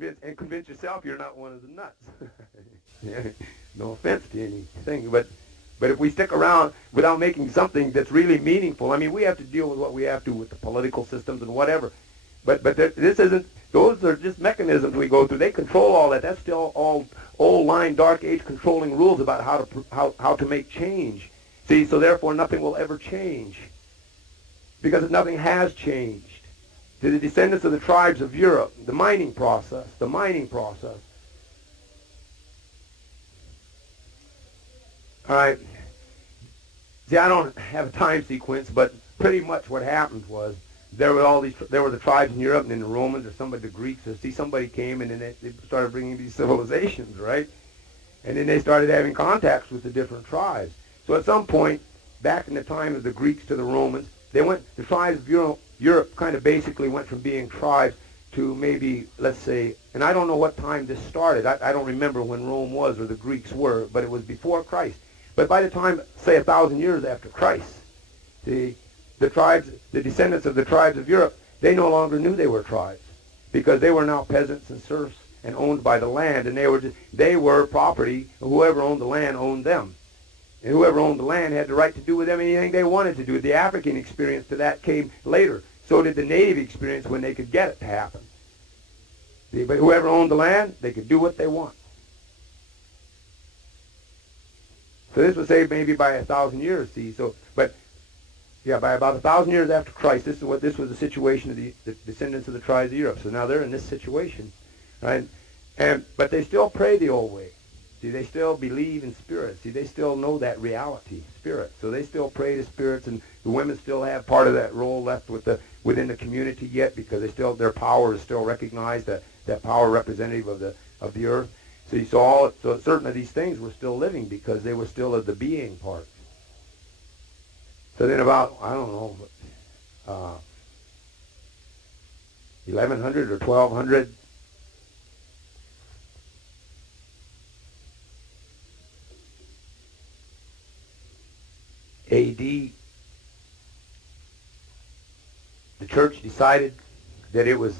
and convince yourself you're not one of the nuts. Yeah, no offense to anything, but if we stick around without making something that's really meaningful, I mean, we have to deal with what we have to with the political systems and whatever. But this isn't. Those are just mechanisms we go through. They control all that. That's still all old line, dark age controlling rules about how to make change. See, so therefore nothing will ever change because nothing has changed. To the descendants of the tribes of Europe, the mining process. All right. See, I don't have a time sequence, but pretty much what happened was there were the tribes in Europe, and then the Romans or somebody, the Greeks, or somebody came, and then they started bringing these civilizations, right? And then they started having contacts with the different tribes. So at some point, back in the time of the Greeks to the Romans, the tribes of Europe kind of basically went from being tribes to maybe, let's say, and I don't know what time this started. I don't remember when Rome was or the Greeks were, but it was before Christ. But by the time, say, 1,000 years after Christ, the tribes, the descendants of the tribes of Europe, they no longer knew they were tribes because they were now peasants and serfs and owned by the land, and they were property. Whoever owned the land owned them. And whoever owned the land had the right to do with them anything they wanted to do. The African experience to that came later. So did the native experience when they could get it to happen. See, but whoever owned the land, they could do what they want. So this was say maybe by 1,000 years. See, so but yeah, by about 1,000 years after Christ, this was the situation of the descendants of the tribes of Europe. So now they're in this situation, right? But they still pray the old way. See, they still believe in spirits. See, they still know that reality, spirit. So they still pray to spirits, and the women still have part of that role left within the community yet because their power is still recognized, that power representative of the earth. See, so certain of these things were still living because they were still of the being part. So then about, I don't know, 1100 or 1200, A.D., the church decided that it was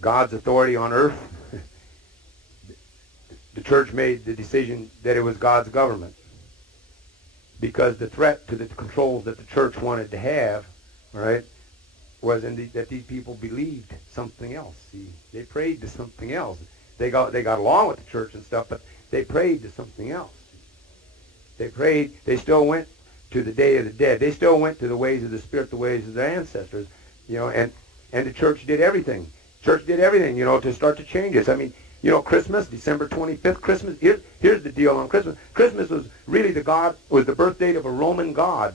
God's authority on earth. The church made the decision that it was God's government because the threat to the controls that the church wanted to have, right, was that these people believed something else. See, they prayed to something else. They got along with the church and stuff, but they prayed to something else. They prayed. They still went to the Day of the Dead. They still went to the ways of the Spirit, the ways of their ancestors, and the church did everything. Church did everything, to start to change this. I mean, Christmas, December 25th, Christmas, here's the deal on Christmas. Christmas was really was the birth date of a Roman god,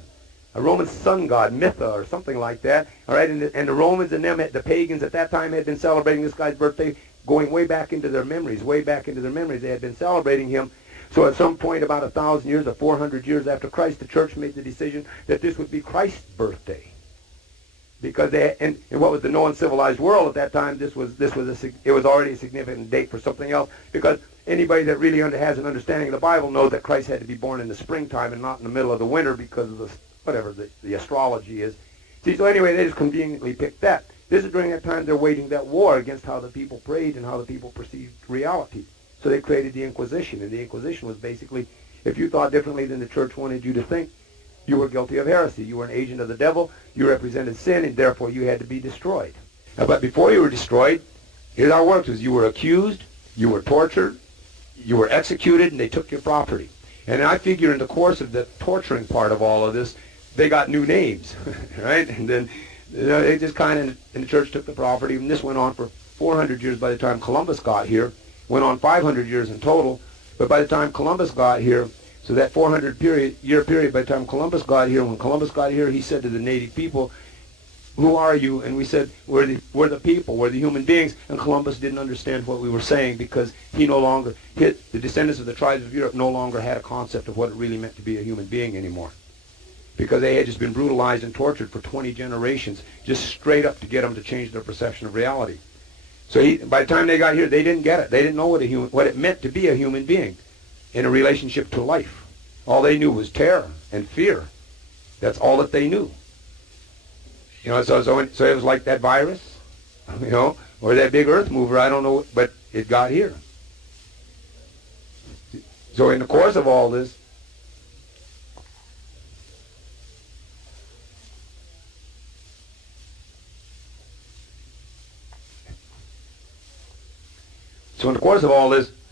a Roman sun god, Mitha or something like that, all right? And the Romans and the pagans at that time had been celebrating this guy's birthday going way back into their memories, They had been celebrating him. So at some point, about 1,000 years or 400 years after Christ, the church made the decision that this would be Christ's birthday. Because in what was the known civilized world at that time, it was already a significant date for something else. Because anybody that really has an understanding of the Bible knows that Christ had to be born in the springtime and not in the middle of the winter because of whatever the astrology is. See, so anyway, they just conveniently picked that. This is during that time they're waging that war against how the people prayed and how the people perceived reality. So they created the Inquisition, and the Inquisition was basically, if you thought differently than the church wanted you to think, you were guilty of heresy. You were an agent of the devil. You represented sin, and therefore you had to be destroyed. But before you were destroyed, here's how it works: is you were accused, you were tortured, you were executed, and they took your property. And I figure in the course of the torturing part of all of this, they got new names, right? And then they just kind of, and the church took the property, and this went on for 400 years by the time Columbus got here. Went on 500 years in total, but by the time Columbus got here, so that 400-year period, by the time Columbus got here, when Columbus got here, he said to the native people, "Who are you?" And we said, we're the people, we're the human beings. And Columbus didn't understand what we were saying because the descendants of the tribes of Europe no longer had a concept of what it really meant to be a human being anymore. Because they had just been brutalized and tortured for 20 generations, just straight up to get them to change their perception of reality. So by the time they got here, they didn't get it. They didn't know what it meant to be a human being in a relationship to life. All they knew was terror and fear. That's all that they knew. So it was like that virus, or that big earth mover, I don't know, but it got here. So in the course of all this,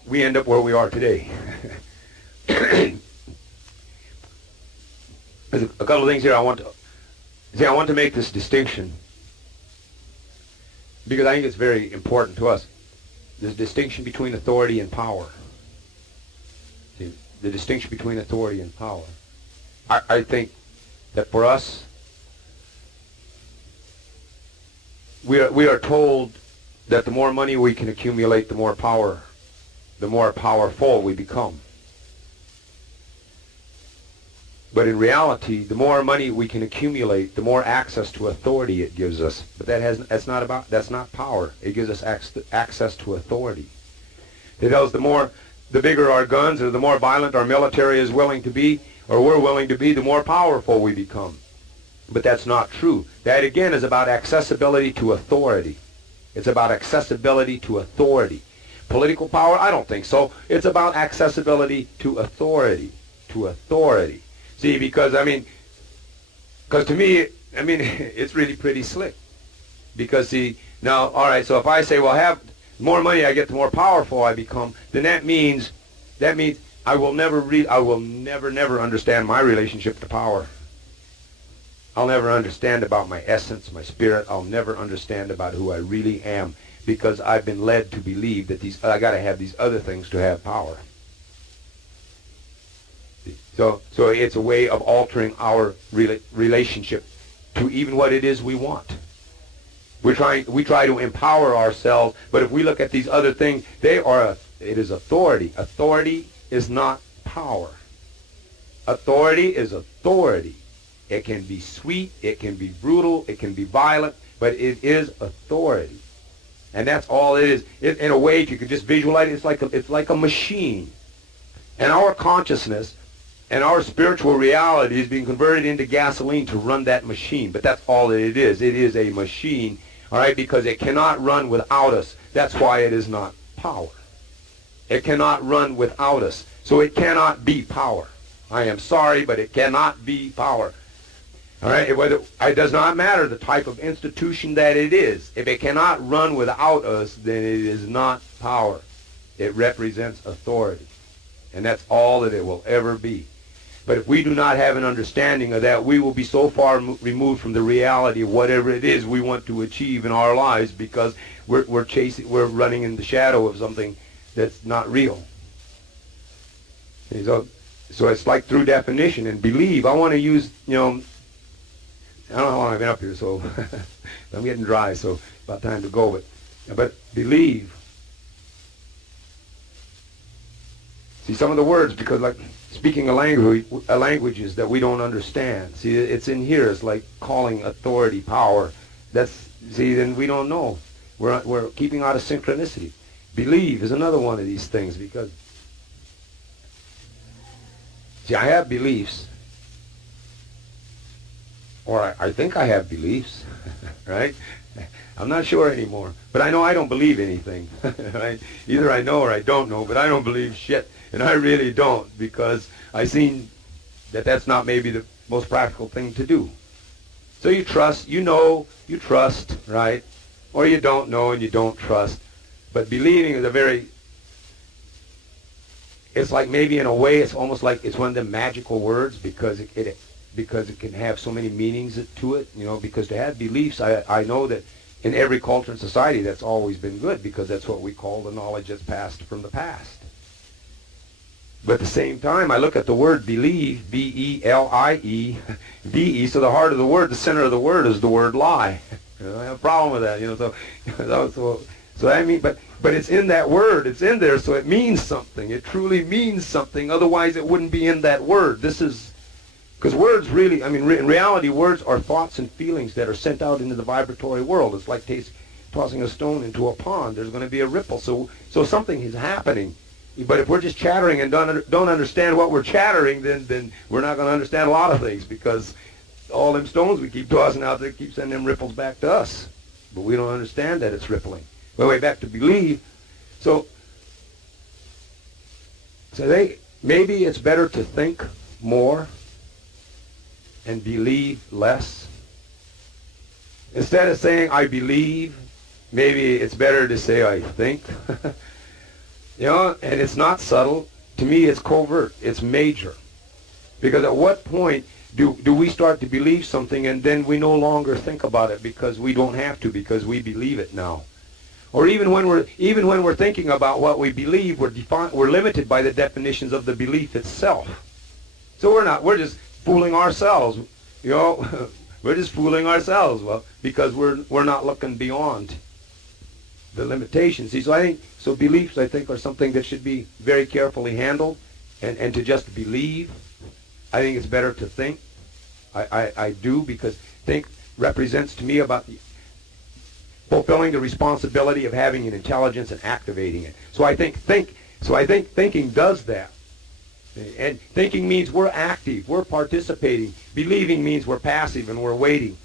we end up where we are today. There's a couple of things here I want to make this distinction because I think it's very important to us. This distinction between authority and power. See, the distinction between authority and power. I think that for us, we are told that the more money we can accumulate, the more powerful we become. But in reality, the more money we can accumulate, the more access to authority it gives us. But that's not power. It gives us access to authority. It tells the bigger our guns, or the more violent our military is willing to be, or we're willing to be, the more powerful we become. But that's not true. That again is about accessibility to authority. It's about accessibility to authority. Political power? I don't think so. It's about accessibility to authority. To authority. See, because to me, it's really pretty slick. Because see, now, all right, so if I say, well, have more money I get, the more powerful I become, then that means I will never understand my relationship to power. I'll never understand about my essence, my spirit. I'll never understand about who I really am, because I've been led to believe that I got to have these other things to have power. So it's a way of altering our relationship to even what it is we want. We try to empower ourselves, but if we look at these other things, it is authority. Authority is not power. Authority is authority. It can be sweet, it can be brutal, it can be violent, but it is authority. And that's all it is. In a way, if you could just visualize it, it's like a machine. And our consciousness and our spiritual reality is being converted into gasoline to run that machine. But that's all that it is. It is a machine, all right, because it cannot run without us. That's why it is not power. It cannot run without us. So it cannot be power. I am sorry, but it cannot be power. All right, it does not matter the type of institution that it is. If it cannot run without us, then it is not power. It represents authority. And that's all that it will ever be. But if we do not have an understanding of that, we will be so far removed from the reality of whatever it is we want to achieve in our lives, because we're running in the shadow of something that's not real. So it's like through definition and believe. I want to use, I don't know how long I've been up here, so I'm getting dry, so about time to go. But believe. See, some of the words, because like speaking a languages that we don't understand. See, it's in here. It's like calling authority power. Then we don't know. We're keeping out of synchronicity. Believe is another one of these things, because see, I have beliefs, or I think I have beliefs, right? I'm not sure anymore, but I know I don't believe anything. Right? Either I know or I don't know, but I don't believe shit, and I really don't, because I've seen that that's not maybe the most practical thing to do. So you trust, you trust, right? Or you don't know and you don't trust. But believing is it's like maybe in a way it's almost like it's one of the magical words, because it can have so many meanings to it, because to have beliefs, I know that in every culture and society that's always been good, because that's what we call the knowledge that's passed from the past. But at the same time, I look at the word believe, B-E-L-I-E, B-E, so the heart of the word, the center of the word is the word lie. I have a problem with that, so I mean, but it's in that word, it's in there, so it means something. It truly means something, otherwise it wouldn't be in that word. Because words really, in reality, words are thoughts and feelings that are sent out into the vibratory world. It's like tossing a stone into a pond. There's going to be a ripple, so something is happening. But if we're just chattering and don't understand what we're chattering, then we're not going to understand a lot of things, because all them stones we keep tossing out there keep sending them ripples back to us. But we don't understand that it's rippling. way back to believe. So maybe it's better to think more and believe less. Instead of saying I believe, maybe it's better to say I think. And it's not subtle. To me, it's covert. It's major. Because at what point do we start to believe something and then we no longer think about it because we don't have to, because we believe it now? Or even when we're thinking about what we believe, we're limited by the definitions of the belief itself. So we're just fooling ourselves. We're just fooling ourselves. Well, because we're not looking beyond the limitations. See, so beliefs, I think, are something that should be very carefully handled, and to just believe, I think it's better to think. I do, because think represents to me about fulfilling the responsibility of having an intelligence and activating it. So I think thinking does that. And thinking means we're active, we're participating. Believing means we're passive and we're waiting.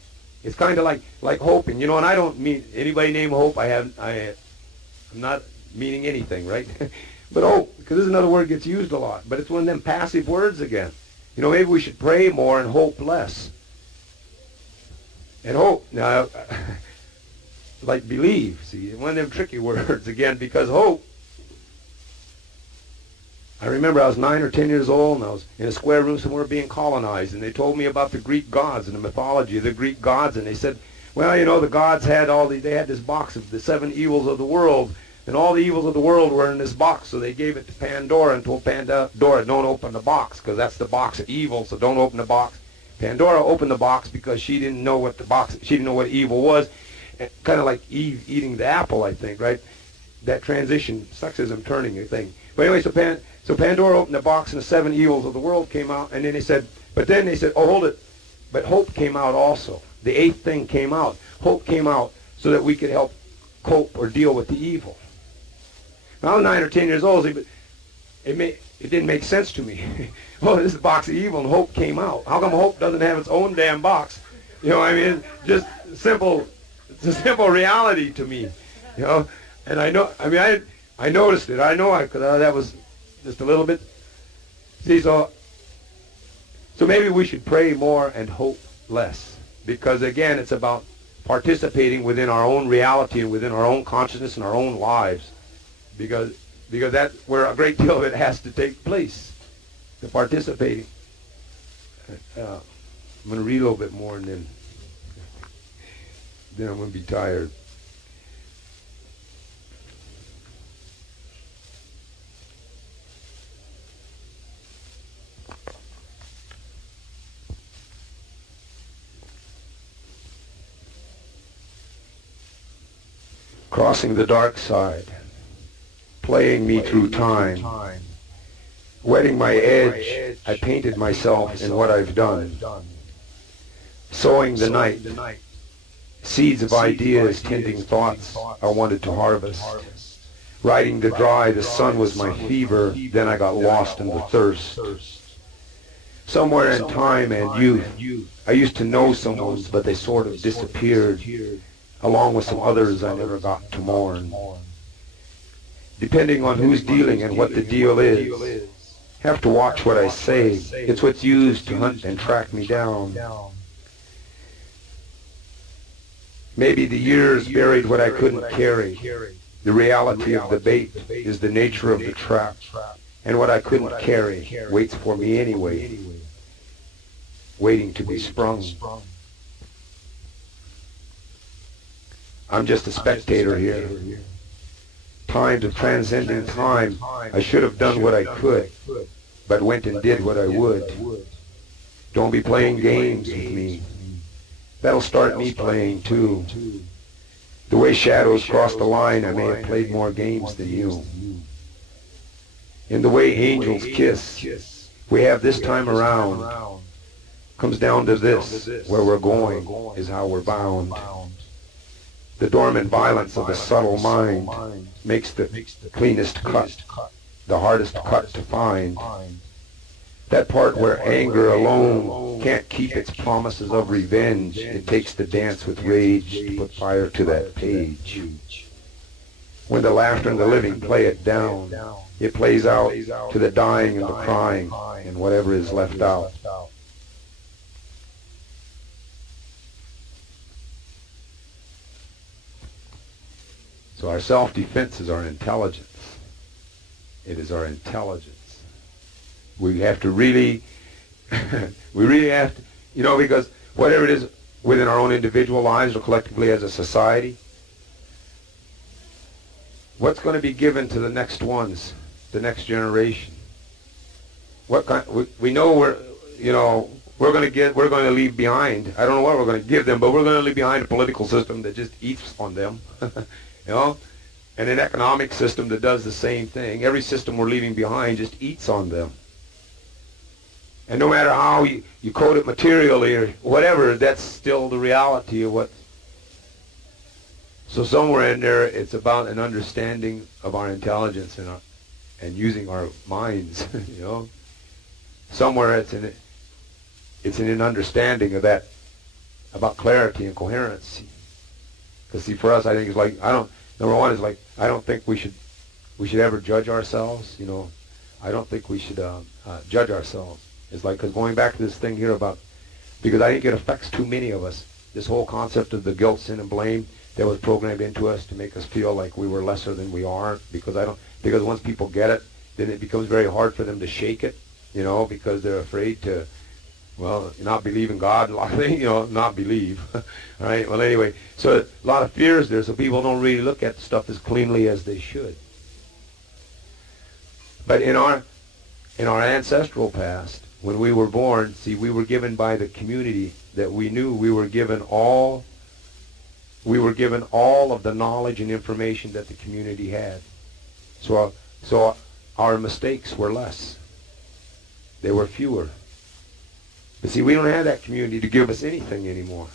It's kind of like hoping, and I don't mean anybody named Hope. I'm not meaning anything, right? But hope, because this is another word that gets used a lot, but it's one of them passive words again. Maybe we should pray more and hope less. And hope, now, like believe, see, one of them tricky words again, because hope, I remember I was 9 or 10 years old, and I was in a square room somewhere being colonized, and they told me about the Greek gods and the mythology of the Greek gods, and they said, well, the gods had they had this box of the 7 evils of the world, and all the evils of the world were in this box, so they gave it to Pandora and told Pandora, don't open the box, because that's the box of evil, so don't open the box. Pandora opened the box because she didn't know what evil was, kind of like Eve eating the apple, I think, right? That transition, sexism turning a thing. But anyway, so Pandora opened the box, and the 7 evils of the world came out, and then they said, oh, hold it, but hope ccame out also. The 8th thing came out. Hope came out so that we could help cope or deal with the evil. Now, I was 9 or 10 years old, but it didn't make sense to me. Oh, this is a box of evil, and hope came out. How come hope doesn't have its own damn box? It's just simple. It's a simple reality to me, And I noticed it. Because that was just a little bit. See, so maybe we should pray more and hope less, because again, it's about participating within our own reality and within our own consciousness and our own lives, because that's where a great deal of it has to take place, the participating. I'm going to read a little bit more, and then I'm going to be tired. Crossing the dark side, playing me through time, wetting my edge, I painted myself in what I've done, sowing the night, seeds of ideas, tending thoughts I wanted to harvest, riding the dry, the sun was my fever, then I got lost in the thirst. Somewhere in time and youth, I used to know someone, but they sort of disappeared, along with some others I never got to mourn. Depending on who's dealing and what the deal is, have to watch what I say. It's what's used to hunt and track me down. Maybe the years buried what I couldn't carry. The reality of the bait is the nature of the trap, and what I couldn't carry waits for me anyway, waiting to be sprung. I'm just a spectator here. Times of transcending time, I should have done what I could, but went and did what I would. Don't be playing games with me. That'll start me playing too. The way shadows cross the line, I may have played more games than you. In the way angels kiss, we have this time around. Comes down to this, where we're going is how we're bound. The dormant violence of the subtle mind makes the cleanest cut, the hardest cut to find. That part where anger alone can't keep its promises of revenge. It takes the dance with rage to put fire to that page. when the laughter and the living play it down, it plays out to the dying and the crying and whatever is left out. So our self-defense is our intelligence. It is our intelligence. We have to really, we really have to, because whatever it is within our own individual lives or collectively as a society, what's going to be given to the next ones, the next generation? What kind? We know we're going to leave behind. I don't know what we're going to give them, but we're going to leave behind a political system that just eats on them, and an economic system that does the same thing. Every system we're leaving behind just eats on them. And no matter how you code it materially or whatever, that's still the reality of what. So somewhere in there, it's about an understanding of our intelligence and using our minds. Somewhere it's in an understanding of that, about clarity and coherency. Because see, for us, I think it's like number one is like I don't think we should ever judge ourselves. I don't think we should judge ourselves. It's like, because going back to this thing here because I think it affects too many of us. This whole concept of the guilt, sin, and blame that was programmed into us to make us feel like we were lesser than we are. Because once people get it, then it becomes very hard for them to shake it. Because they're afraid to, not believe in God, a lot of things, not believe. All right. Well, anyway, so a lot of fears there, so people don't really look at stuff as cleanly as they should. But in our ancestral past, when we were born, see, we were given by the community that we knew. We were given all of the knowledge and information that the community had. So our mistakes were less. They were fewer. But see, we don't have that community to give us anything anymore.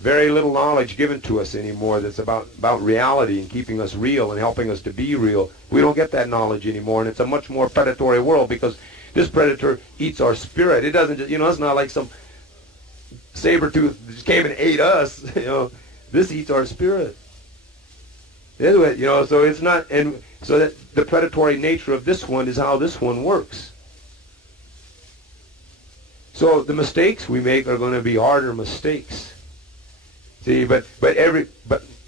Very little knowledge given to us anymore that's about reality and keeping us real and helping us to be real. We don't get that knowledge anymore, and it's a much more predatory world because this predator eats our spirit. It doesn't just, it's not like some saber-tooth just came and ate us. This eats our spirit. So it's not, and so that the predatory nature of this one is how this one works. So the mistakes we make are going to be harder mistakes. See, but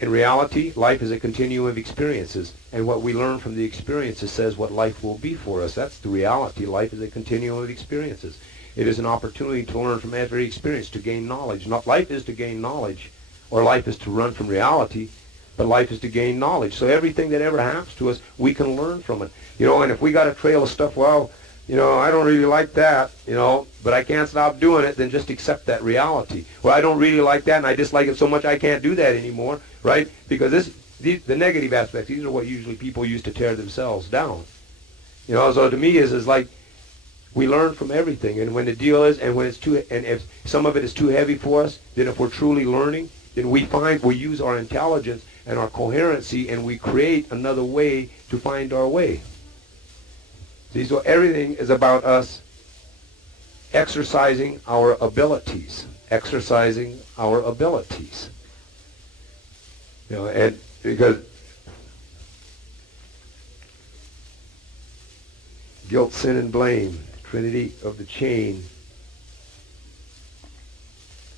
in reality, life is a continuum of experiences, and what we learn from the experiences says what life will be for us. That's the reality. Life is a continuum of experiences. It is an opportunity to learn from every experience, to gain knowledge. Not life is to gain knowledge, or life is to run from reality, but life is to gain knowledge. So everything that ever happens to us, we can learn from it. And if we got a trail of stuff, I don't really like that, but I can't stop doing it, then just accept that reality. Well, I don't really like that, and I dislike it so much I can't do that anymore, right? Because the negative aspects, these are what usually people use to tear themselves down. So to me is like we learn from everything, and when the deal is, and if some of it is too heavy for us, then if we're truly learning, then we use our intelligence and our coherency, and we create another way to find our way. See, so everything is about us exercising our abilities. And because guilt, sin, and blame, trinity of the chain.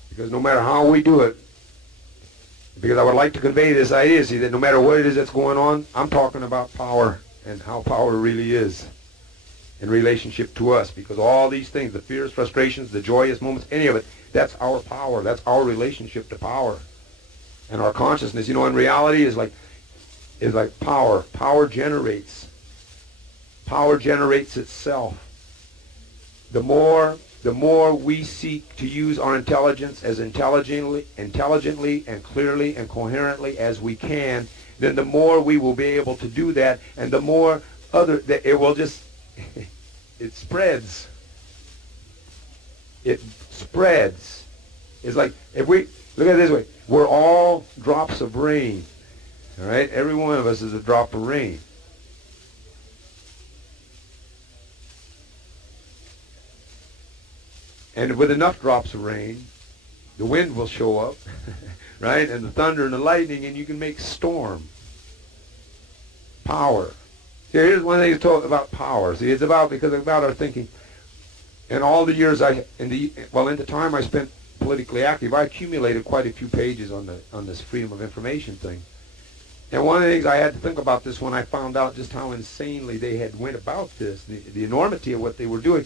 Because no matter how we do it, because I would like to convey this idea, see, that no matter what it is that's going on, I'm talking about power and how power really is in relationship to us, because all these things, the fears, frustrations, the joyous moments, any of it, that's our power. That's our relationship to power. And our consciousness, in reality is like power. Power generates itself. The more we seek to use our intelligence as intelligently and clearly and coherently as we can, then the more we will be able to do that, and the more it will just it spreads. It spreads. It's like, if we look at it this way, we're all drops of rain. All right? Every one of us is a drop of rain. And with enough drops of rain, the wind will show up, right? And the thunder and the lightning, and you can make storm. Power. See, here's one thing to talk about power. See, it's about our thinking. In all the years in the time I spent politically active, I accumulated quite a few pages on this freedom of information thing. And one of the things I had to think about this when I found out just how insanely they had went about this, the enormity of what they were doing,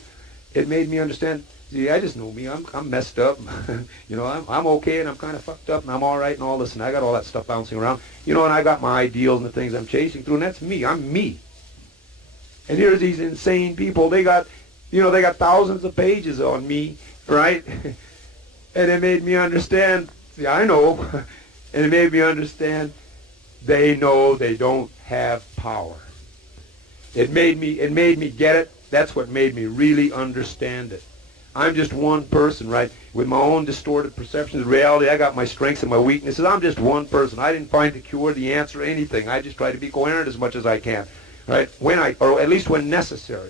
it made me understand. See, I just know me. I'm messed up. I'm okay, and I'm kind of fucked up, and I'm all right, and all this, and I got all that stuff bouncing around. And I got my ideals and the things I'm chasing through, and that's me. I'm me. And here's these insane people. They got thousands of pages on me, right? And it made me understand. See, I know, and it made me understand. They know they don't have power. It made me get it. That's what made me really understand it. I'm just one person, right? With my own distorted perceptions of reality, I got my strengths and my weaknesses. I'm just one person. I didn't find the cure, the answer, anything. I just try to be coherent as much as I can, right? Or at least when necessary.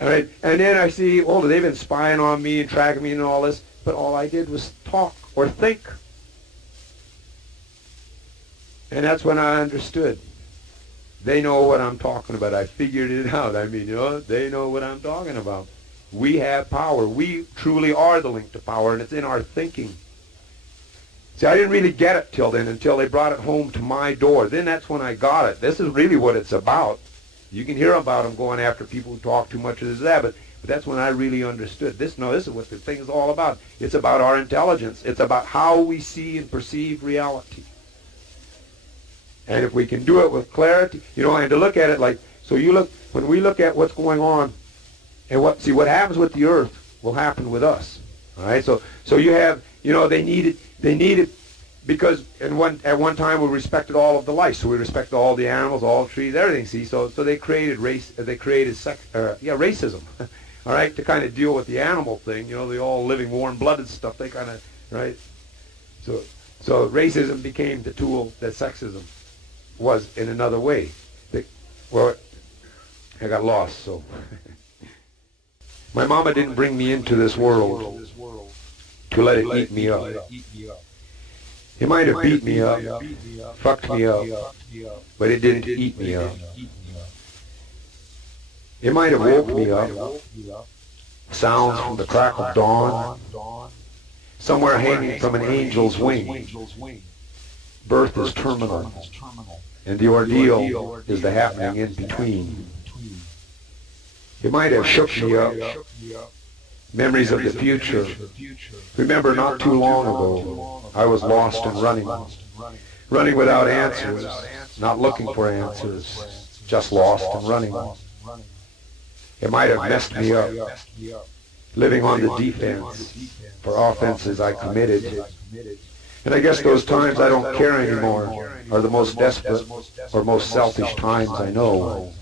All right? And then I see, they've been spying on me and tracking me and all this, but all I did was talk or think. And that's when I understood. They know what I'm talking about. I figured it out. I mean, they know what I'm talking about. We have power. We truly are the link to power, and it's in our thinking. See, I didn't really get it till then, until they brought it home to my door. Then that's when I got it. This is really what it's about. You can hear about them going after people who talk too much of this, that, but that's when I really understood. This is what the thing is all about. It's about our intelligence. It's about how we see and perceive reality. And if we can do it with clarity, and to look at it like, when we look at what's going on, and what happens with the earth will happen with us. All right? So you have, they needed, because at one time we respected all of the life, so we respected all the animals, all the trees, everything, see? So they created racism, all right, to kind of deal with the animal thing, the all living warm-blooded stuff, they kind of, right? So racism became the tool that sexism was in another way. I got lost, so. My mama didn't bring me into this world to let it eat me up. It might have beat me up, fucked me up, but it didn't eat me up. It might have woke me up. Sounds from the crack of dawn, somewhere hanging from an angel's wing. Birth is terminal, and the ordeal is the happening in between. It might have shook me up. Memories of the future. Remember, not too long ago, I was lost and running without answers, not looking for answers, just lost and running. It might have messed me up, living on the defense for offenses I committed. And I guess those times I don't care anymore are the most desperate or most selfish times I know.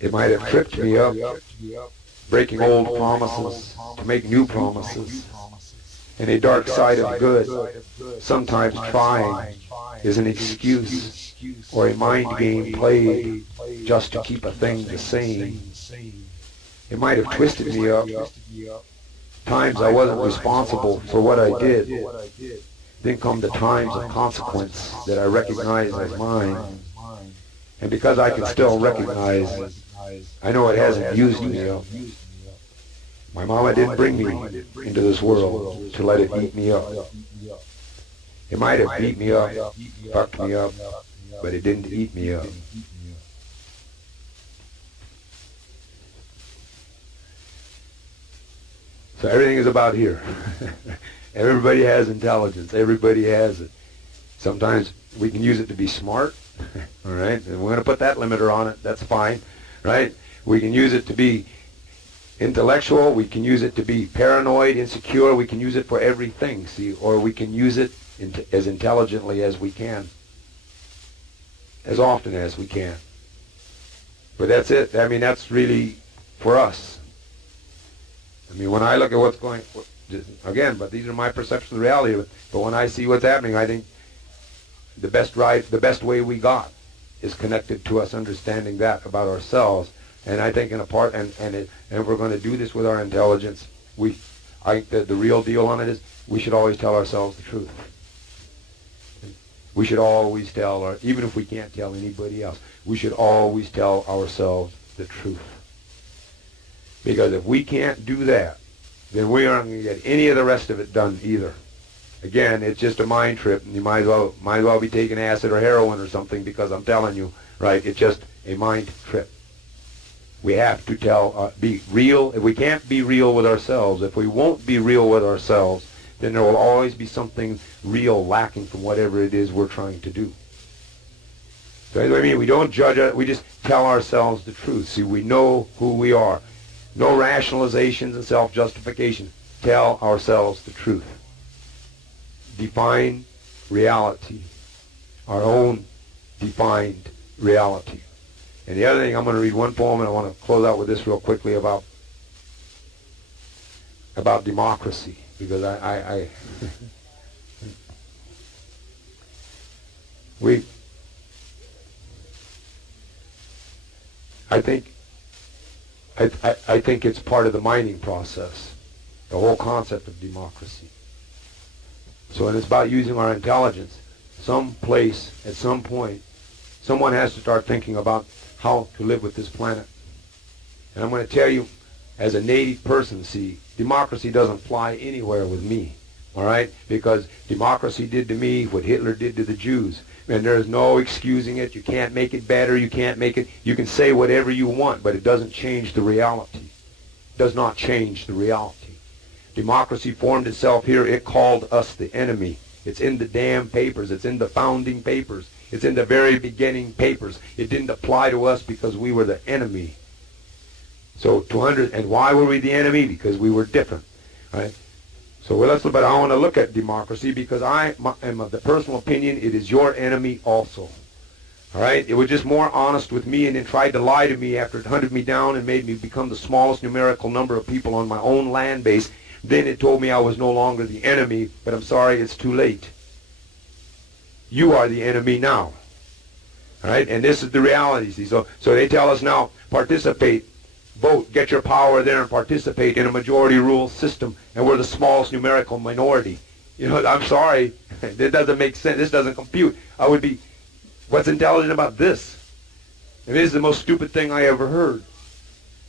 It might have tripped me up, breaking old promises to make new promises. And a dark side of good, sometimes trying, is an excuse or a mind game played just to keep a thing the same. It might have twisted me up. Times I wasn't responsible for what I did. Then come the times of consequence that I recognize as mine. And because I can still recognize, I know it hasn't used me up. My mama didn't bring me into this world to let it eat me up. It might have beat me up, fucked me up, but it didn't eat me up. So everything is about here. Everybody has intelligence. Everybody has it. Sometimes we can use it to be smart, all right? And we're going to put that limiter on it. That's fine, right? We can use it to be intellectual. We can use it to be paranoid, insecure. We can use it for everything, see? Or we can use it as intelligently as we can, as often as we can. But that's it. I mean, that's really for us. I mean, when I look at what's going, again, but these are my perceptions of reality, but when I see what's happening, I think the best way we got is connected to us understanding that about ourselves. And I think if we're going to do this with our intelligence, I think that the real deal on it is we should always tell ourselves the truth. we should always tell, even if we can't tell anybody else, we should always tell ourselves the truth. Because if we can't do that, then we aren't going to get any of the rest of it done either. Again, it's just a mind trip, and you might as well be taking acid or heroin or something, because I'm telling you, right, it's just a mind trip. We have to be real. If we can't be real with ourselves, if we won't be real with ourselves, then there will always be something real lacking from whatever it is we're trying to do. So that's what I mean. We don't judge it. We just tell ourselves the truth. See, we know who we are. No rationalizations and self-justification. Tell ourselves the truth. Define reality. Our own defined reality. And the other thing, I'm going to read one poem, and I want to close out with this real quickly about democracy, because I think it's part of the mining process, the whole concept of democracy. So, and it's about using our intelligence. Some place, at some point, someone has to start thinking about how to live with this planet. And I'm going to tell you, as a native person, see, democracy doesn't fly anywhere with me, all right? Because democracy did to me what Hitler did to the Jews. And there's no excusing it. You can't make it better. You can't make it. You can say whatever you want, but it doesn't change the reality. It does not change the reality. Democracy formed itself here. It called us the enemy. It's in the damn papers. It's in the founding papers. It's in the very beginning papers. It didn't apply to us because we were the enemy. So and why were we the enemy? Because we were different, right? So but I want to look at democracy, because I am of the personal opinion it is your enemy also. All right? It was just more honest with me, and then tried to lie to me after it hunted me down and made me become the smallest numerical number of people on my own land base. Then it told me I was no longer the enemy, but I'm sorry, it's too late. You are the enemy now. All right? And this is the reality. See? So they tell us now, participate, vote, get your power there and participate in a majority rule system, and we're the smallest numerical minority. You know, I'm sorry, it doesn't make sense. This doesn't compute. What's intelligent about this? And this is the most stupid thing I ever heard,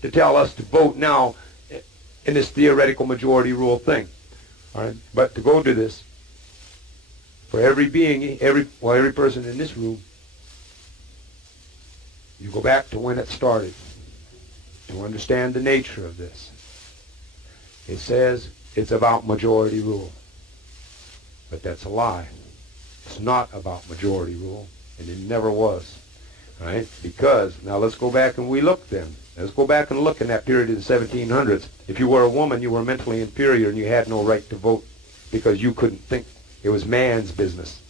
to tell us to vote now in this theoretical majority rule thing. All right? But to go to this, for every being, every person in this room, you go back to when it started to understand the nature of this. It says it's about majority rule. But that's a lie. It's not about majority rule, and it never was. All right? Because, now let's go back and we look then. Let's go back and look in that period of the 1700s. If you were a woman, you were mentally inferior and you had no right to vote because you couldn't think. It was man's business.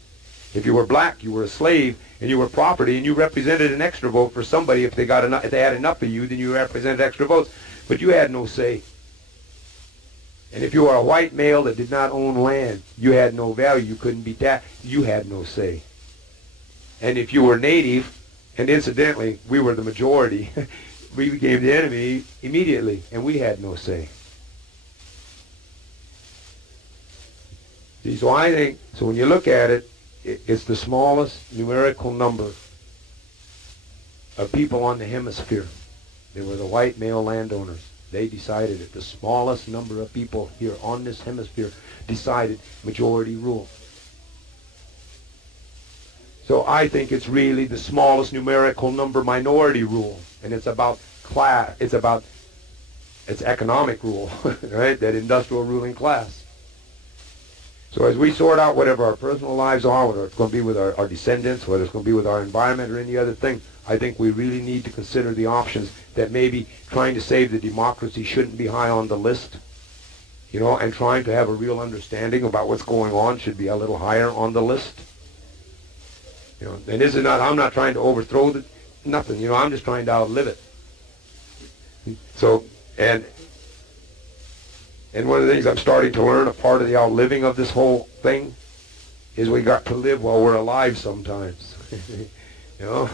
If you were black, you were a slave and you were property, and you represented an extra vote for somebody. If they had enough of you, then you represented extra votes. But you had no say. And if you were a white male that did not own land, you had no value. You couldn't be taxed. You had no say. And if you were native, and incidentally, we were the majority, we became the enemy immediately, and we had no say. See, so I think, so when you look at it, it's the smallest numerical number of people on the hemisphere. They were the white male landowners. They decided it. The smallest number of people here on this hemisphere decided majority rule. So I think it's really the smallest numerical number minority rule. And it's about class. It's economic rule, right? That industrial ruling class. So as we sort out whatever our personal lives are, whether it's going to be with our descendants, whether it's going to be with our environment or any other thing, I think we really need to consider the options that maybe trying to save the democracy shouldn't be high on the list, you know, and trying to have a real understanding about what's going on should be a little higher on the list. You know, and this is not, I'm not trying to overthrow nothing, you know, I'm just trying to outlive it. So, and one of the things I'm starting to learn, a part of the outliving of this whole thing, is we got to live while we're alive sometimes. You know?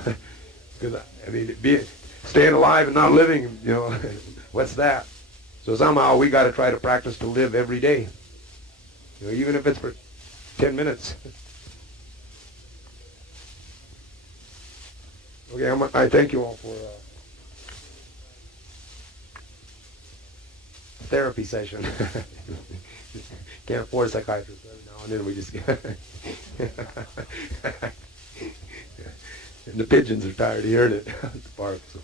Because, I mean, staying alive and not living, you know, what's that? So somehow we got to try to practice to live every day. You know, even if it's for 10 minutes. Okay, I thank you all for therapy session. Can't afford a psychiatrist every now and then. We just and the pigeons are tired of hearing it. The bark, so.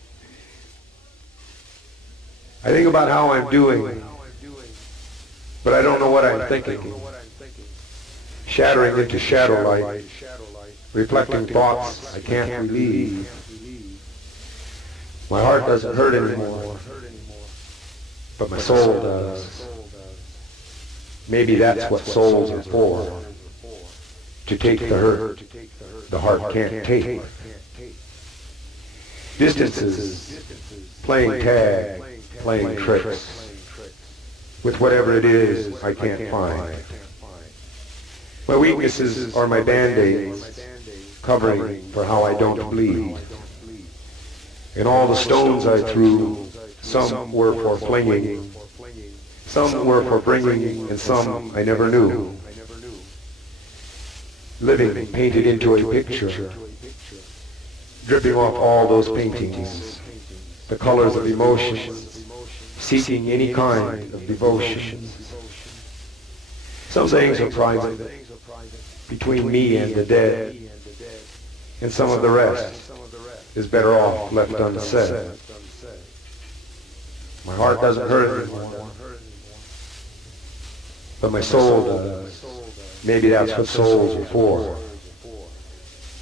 I think about how I'm doing, but I don't know what I'm thinking. Shattering into shadow light, reflecting thoughts I can't relieve. My heart doesn't hurt anymore, but my soul does. Maybe that's what souls are for, to take the hurt the heart can't take. Distances, playing tag, playing tricks, with whatever it is I can't find. My weaknesses are my band-aids, covering for how I don't bleed. And all the stones I threw, some were for flinging, some were for bringing, and some I never knew. Living painted into a picture, dripping off all those paintings, the colors of emotion, seeking any kind of devotion. Some things are private, between me and the dead, and some of the rest is better off left unsaid. My heart doesn't hurt anymore, but my soul does. Maybe that's what souls are for,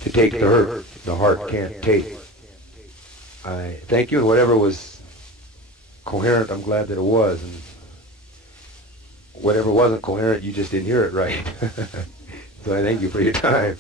to take the hurt the heart can't take. I thank you, and whatever was coherent, I'm glad that it was, and whatever wasn't coherent, you just didn't hear it right. So I thank you for your time.